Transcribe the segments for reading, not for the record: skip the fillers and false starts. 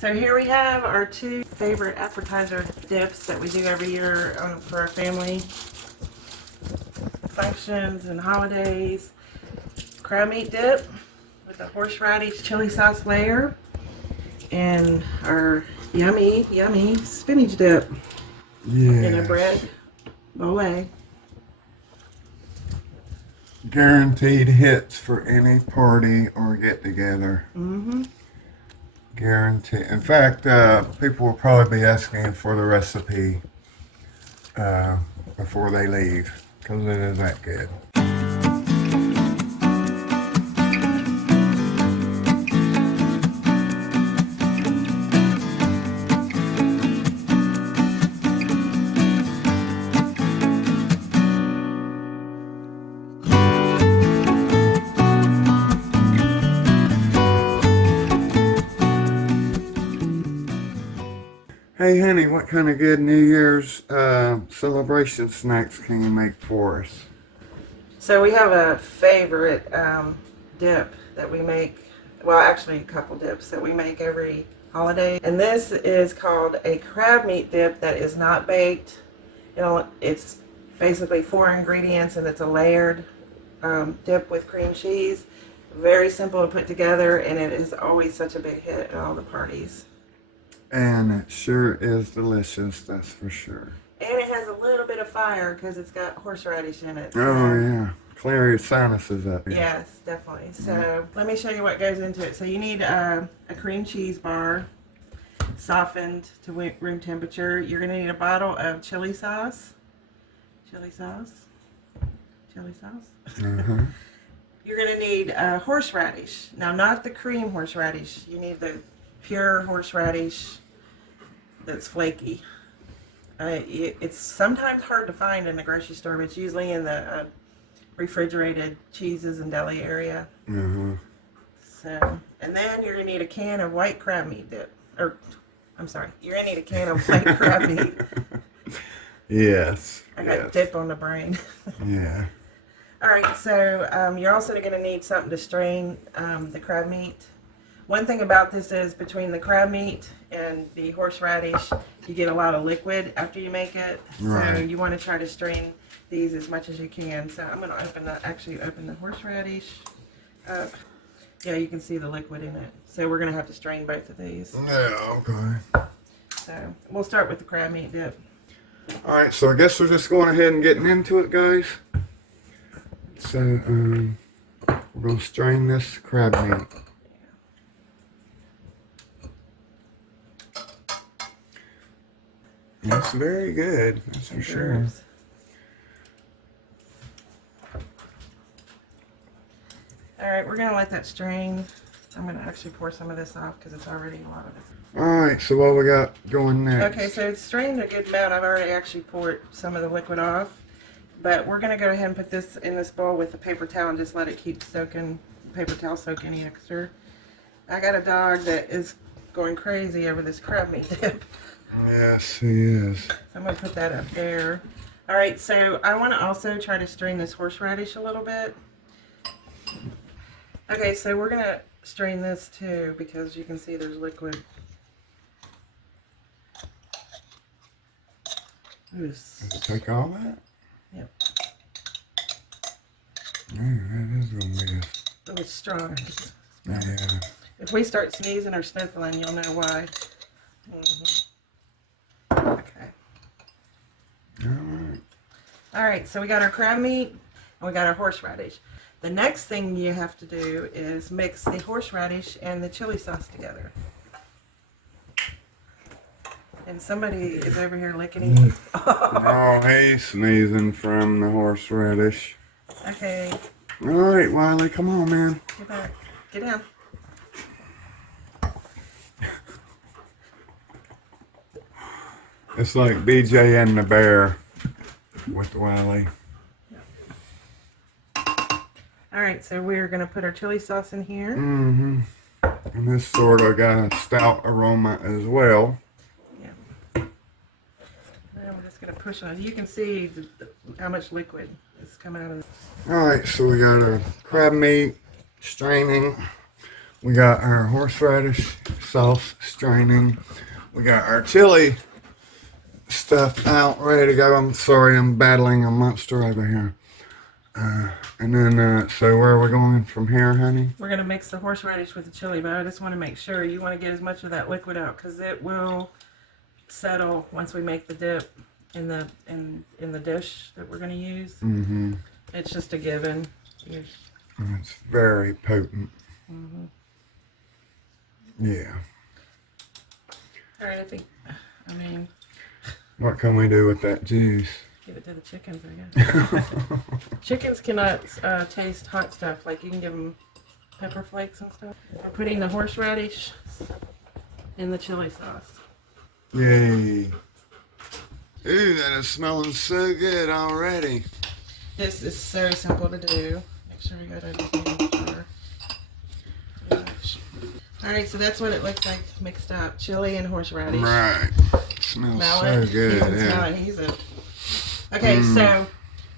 So here we have our two favorite appetizer dips that we do every year for our family functions and holidays. Crab meat dip with the horseradish chili sauce layer, and our yummy, yummy spinach dip in a bread boule. Guaranteed hits for any party or get together. Guaranteed. In fact, people will probably be asking for the recipe before they leave because it is that good. Hey honey, what kind of good New Year's celebration snacks can you make for us? So we have a favorite dip that we make, well actually a couple dips that we make every holiday. And this is called a crab meat dip that is not baked. It's basically 4 ingredients and it's a layered dip with cream cheese. Very simple to put together, and it is always such a big hit at all the parties. And it sure is delicious, that's for sure. And it has a little bit of fire because it's got horseradish in it. Oh yeah, clear your sinuses up. Yes, definitely. So let me show you what goes into it. So you need a cream cheese bar, softened to room temperature. You're going to need a bottle of chili sauce. Chili sauce. Chili sauce. You're going to need horseradish. Now, not the cream horseradish. You need the pure horseradish that's flaky. It's sometimes hard to find in the grocery store, but it's usually in the refrigerated cheeses and deli area. So, and then you're going to need a can of white crab meat dip. Or, I'm sorry, you're going to need a can of white crab meat. Yes. I got dip on the brain. Yeah. All right, so you're also going to need something to strain the crab meat. One thing about this is between the crab meat and the horseradish, you get a lot of liquid after you make it. Right. So you want to try to strain these as much as you can. So I'm going to open the horseradish up. Yeah, you can see the liquid in it. So we're going to have to strain both of these. Yeah, okay. So we'll start with the crab meat dip. Alright, so I guess we're just going ahead and getting into it, guys. So, we're going to strain this crab meat. It's very good, that's for sure. Alright, we're going to let that strain. I'm going to actually pour some of this off because it's already a lot of it. Alright, so what we got going next? Okay, so it's strained a good amount. I've already actually poured some of the liquid off. But we're going to go ahead and put this in this bowl with a paper towel and just let it keep soaking, paper towel soak any extra. I got a dog that is going crazy over this crab meat dip. Yes, he is. I'm going to put that up there. Alright, so I want to also try to strain this horseradish a little bit. Okay, so we're going to strain this too because you can see there's liquid. Does it take all that? Yep. That is going to be a... Oh, it's strong. Yeah. If we start sneezing or sniffling, you'll know why. Okay. Alright. Alright, so we got our crab meat and we got our horseradish. The next thing you have to do is mix the horseradish and the chili sauce together. And somebody is over here licking it. Oh, he's sneezing from the horseradish. Okay. Alright, Wiley, come on, man. Get back. Get down. It's like BJ and the Bear with Wiley. Alright, so we're going to put our chili sauce in here. And this sort of got a stout aroma as well. Yeah. Now we're just going to push on. You can see how much liquid is coming out of it. Alright, so we got our crab meat straining. We got our horseradish sauce straining. We got our chili stuff out, ready to go. I'm sorry, I'm battling a monster over here. And then, so where are we going from here, honey? We're going to mix the horseradish with the chili, but I just want to make sure you want to get as much of that liquid out because it will settle once we make the dip in the dish that we're going to use. Mm-hmm. It's just a given. It's very potent. Mm-hmm. Yeah. All right, I mean, what can we do with that juice? give it to the chickens, I guess. Chickens cannot taste hot stuff. Like you can give them pepper flakes and stuff. We're putting the horseradish in the chili sauce. Yay. Ooh, that is smelling so good already. This is so simple to do. Make sure you got everything in the jar. Alright, so that's what it looks like mixed up. Chili and horseradish. Right. Smells Smell so it. good. You can Yeah. smell it. He's a... Okay, so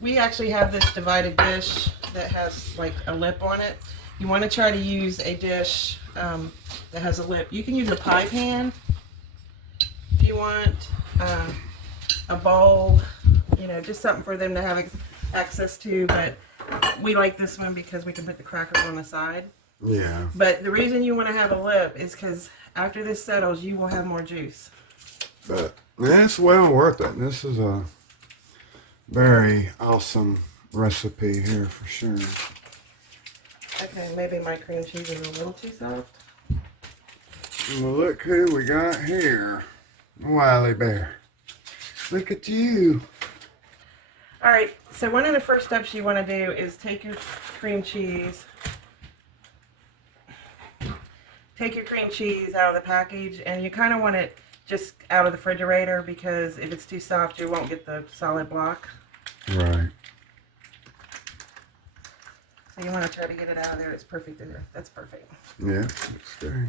we actually have this divided dish that has like a lip on it. You want to try to use a dish that has a lip. You can use a pie pan if you want, a bowl, just something for them to have access to. But we like this one because we can put the crackers on the side. Yeah. But the reason you want to have a lip is because after this settles, you will have more juice. But it's well worth it. This is a very awesome recipe here for sure. Okay, maybe my cream cheese is a little too soft. Well, look who we got here. Wiley Bear. Look at you. All right, so one of the first steps you want to do is take your cream cheese. Take your cream cheese out of the package, and you kind of want it just out of the refrigerator because if it's too soft, you won't get the solid block. Right. So you want to try to get it out of there. It's perfect in there. That's perfect. Yeah, that's great.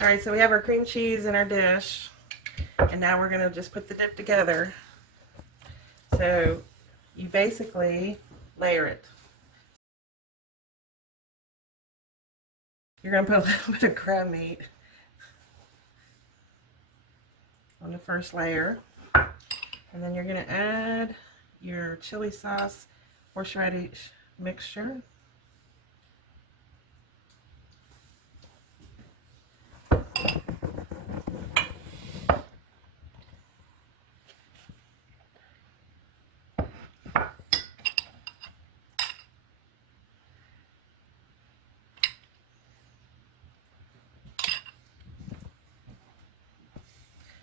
All right, so we have our cream cheese in our dish, and now we're going to just put the dip together. So you basically layer it. You're going to put a little bit of crab meat on the first layer, and then you're going to add your chili sauce, horseradish mixture.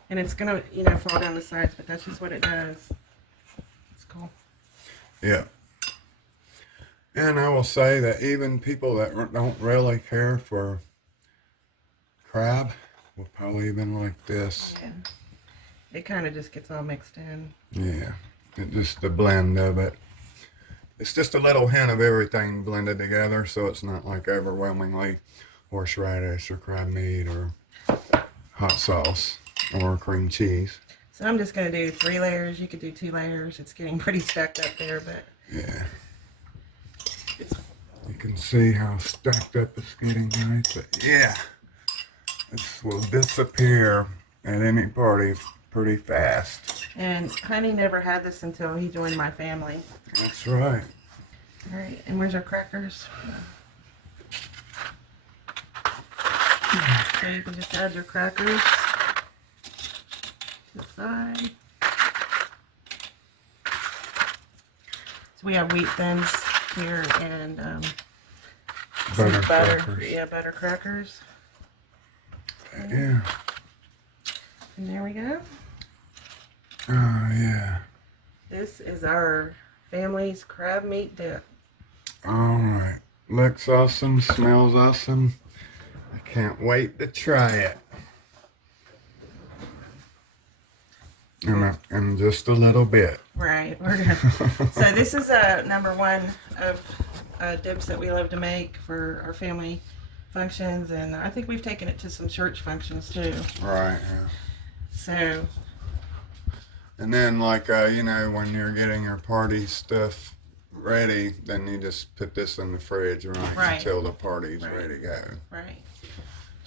And it's gonna, fall down the sides, but that's just what it does. It's cool. Yeah. And I will say that even people that don't really care for crab will probably even like this. Yeah. It kind of just gets all mixed in. Yeah. It just the blend of it. It's just a little hint of everything blended together, so it's not like overwhelmingly horseradish or crab meat or hot sauce or cream cheese. So I'm just going to do 3 layers. You could do 2 layers. It's getting pretty stacked up there, but Yeah. You can see how stacked up it's getting, guys. But yeah, this will disappear at any party pretty fast. and Honey never had this until he joined my family. That's right. All right, and where's our crackers? So you can just add your crackers to the side. So we have wheat thins here and some Butter butter. crackers. Yeah, butter crackers. Yeah. And there we go. Oh, yeah. This is our family's crab meat dip. All right. Looks awesome. Smells awesome. I can't wait to try it. In just a little bit. Right. We're gonna, so this is number 1 of dips that we love to make for our family functions, and I think we've taken it to some church functions too. Right. Yeah. So, And then, like, when you're getting your party stuff ready, then you just put this in the fridge, right? Right. Until the party's Right. ready to go. right.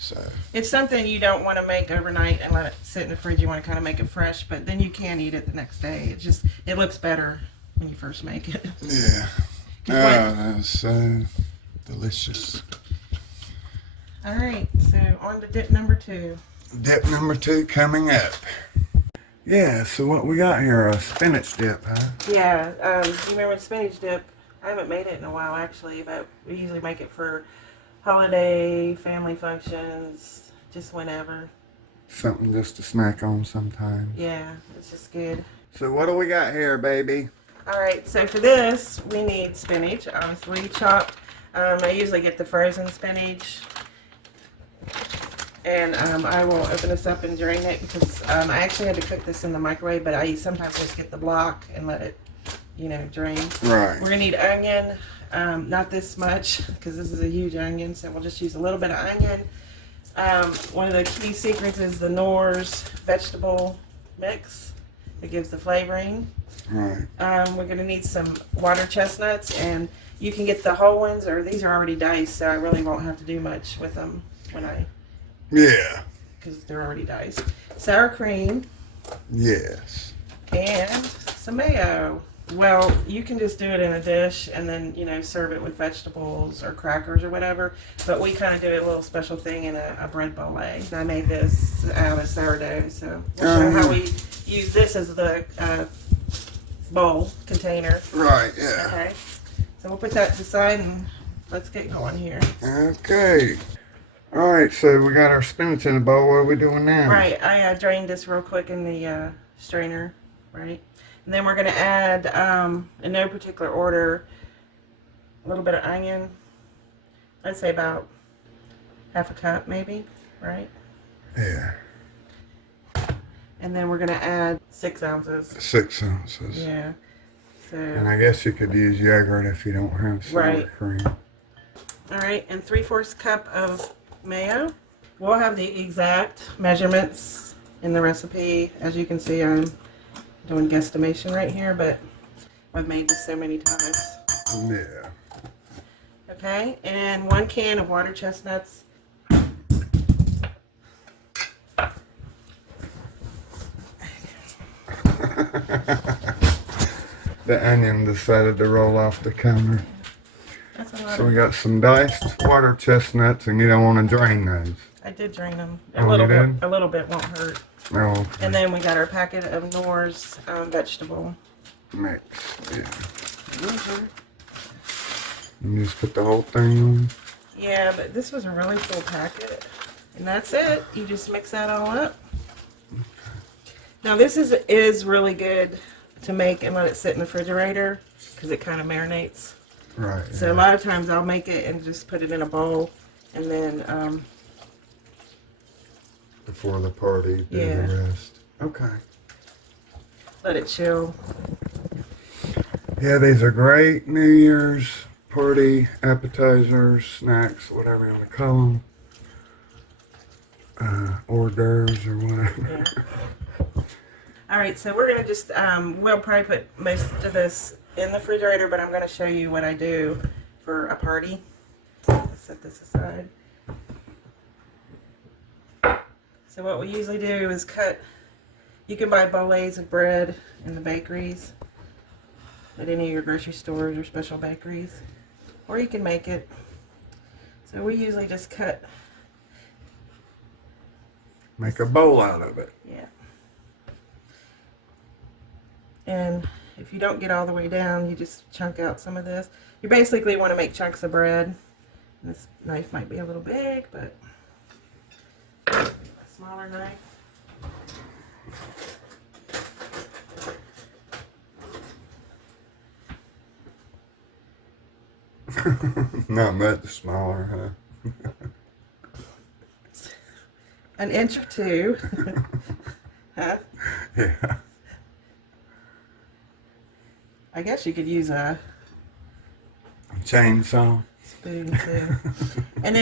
So It's something you don't want to make overnight and let it sit in the fridge. You want to kind of make it fresh, but then you can eat it the next day. It looks better when you first make it. yeah, that's so delicious. All right, so on to dip number 2. Dip number 2 coming up. Yeah, so what we got here, a spinach dip, huh? Yeah, you remember the spinach dip? I haven't made it in a while actually, but we usually make it for holiday, family functions, just whenever. Something just to snack on sometime. Yeah, it's just good. So what do we got here, baby? All right, so for this, we need spinach, obviously, chopped. I usually get the frozen spinach. And I will open this up and drain it because I actually had to cook this in the microwave, but I sometimes just get the block and let it, drain. Right. We're going to need onion, not this much because this is a huge onion, so we'll just use a little bit of onion. One of the key secrets is the Knorr's vegetable mix. It gives the flavoring. Right. We're going to need some water chestnuts, and you can get the whole ones, or these are already diced, so I really won't have to do much with them Yeah. because they're already diced. Sour cream. Yes. And some mayo. Well, you can just do it in a dish and then, serve it with vegetables or crackers or whatever. But we kind of do a little special thing in a bread boule. I made this out of sourdough, so we'll show how we use this as the bowl container. Right, yeah. Okay. So we'll put that to the side and let's get going here. Okay. All right, so we got our spinach in the bowl. What are we doing now? Right, I drained this real quick in the strainer, right? And then we're going to add, in no particular order, a little bit of onion. I'd say about half a cup maybe, right? Yeah. And then we're going to add 6 ounces. 6 ounces. Yeah. So. And I guess you could use yogurt if you don't have sour Right. cream. All right, and 3/4 cup of mayo. We'll have the exact measurements in the recipe. As you can see, I'm doing guesstimation right here, but I've made this so many times. Yeah. Okay, and 1 can of water chestnuts. The onion decided to roll off the counter. That's a lot So we got some diced water chestnuts, and you don't want to drain those. I did drain them. Oh, you did? A little bit won't hurt. Oh, okay. And then we got our packet of Knorr's vegetable. Mix. Yeah. Mhm. You just put the whole thing on. Yeah, but this was a really full packet. And that's it. You just mix that all up. Now this is really good to make and let it sit in the refrigerator because it kind of marinates. Right. So yeah. a lot of times I'll make it and just put it in a bowl and then Before the party, do Yeah. the rest. Okay. let it chill. Yeah, these are great New Year's party appetizers, snacks, whatever you want to call them. Hors d'oeuvres or whatever. Yeah. All right, so we're gonna just we'll probably put most of this in the refrigerator, but I'm gonna show you what I do for a party. Set this aside. So what we usually do is cut. You can buy boules of bread in the bakeries at any of your grocery stores or special bakeries, or you can make it. So we usually just cut. Make a bowl out of it. Yeah. And if you don't get all the way down, you just chunk out some of this. You basically want to make chunks of bread. This knife might be a little big, but a smaller knife. Not much smaller, huh? An inch or 2. Huh? Yeah. I guess you could use a Chainsaw. spoon too. And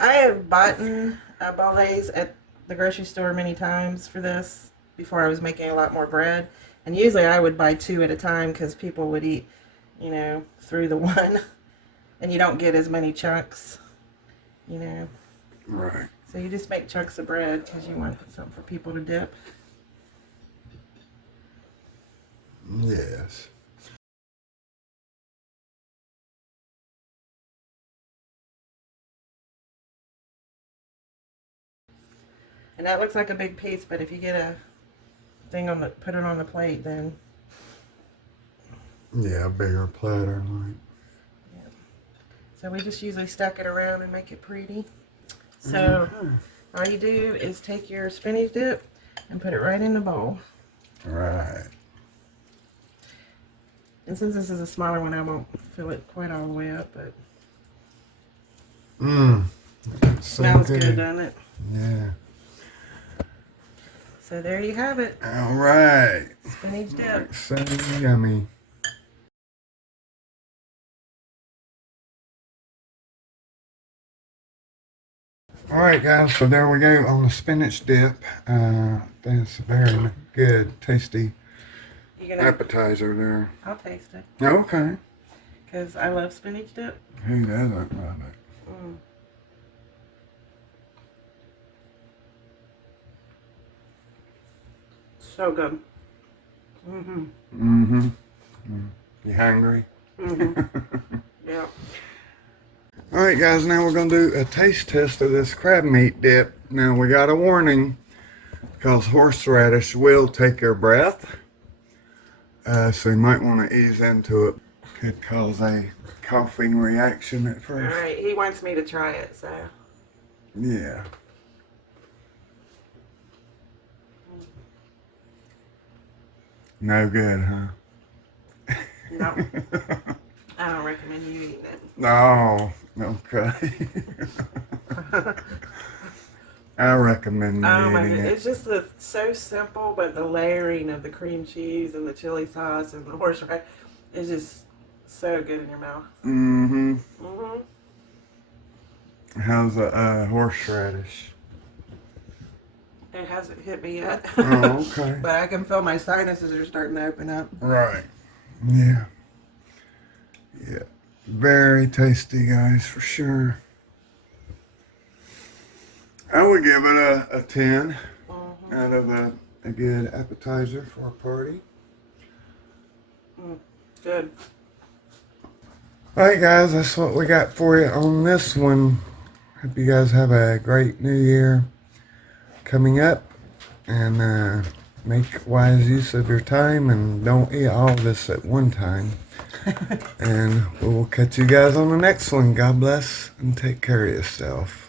I have bought boules at the grocery store many times for this before I was making a lot more bread. And usually I would buy 2 at a time because people would eat, through the one. And you don't get as many chunks, Right. So you just make chunks of bread because you want something for people to dip. Yes. And that looks like a big piece, but if you get a thing on the, put it on the plate, then. Yeah, a bigger platter, like. Yeah. So we just usually stack it around and make it pretty. So all you do is take your spinach dip and put it right in the bowl. Right. And since this is a smaller one, I won't fill it quite all the way up, but smells good, doesn't it? Yeah. So there you have it. All right. Spinach dip. So yummy. All right, guys. So there we go on the spinach dip. That's a very good, tasty appetizer there. I'll taste it. Okay. Because I love spinach dip. Who doesn't love it? Mm. So good. You hungry? Yeah. All right, guys. Now we're gonna do a taste test of this crab meat dip. Now we got a warning because horseradish will take your breath, so you might want to ease into it. Could cause a coughing reaction at All first. right. He wants me to try it, so. Yeah. No good, huh? No. I don't recommend you eating it. No. Okay. I recommend Oh my eating god, it. it's just so simple, but the layering of the cream cheese and the chili sauce and the horseradish is just so good in your mouth. Mm-hmm. How's the horseradish? It hasn't hit me yet. Oh, okay. But I can feel my sinuses are starting to open up. Right. Yeah. Yeah. Very tasty, guys, for sure. I would give it a 10 out of a good appetizer for a party. Good. Alright, guys, that's what we got for you on this one. Hope you guys have a great new year coming up, and make wise use of your time, and don't eat all this at one time. And we'll catch you guys on the next one. God bless and take care of yourself.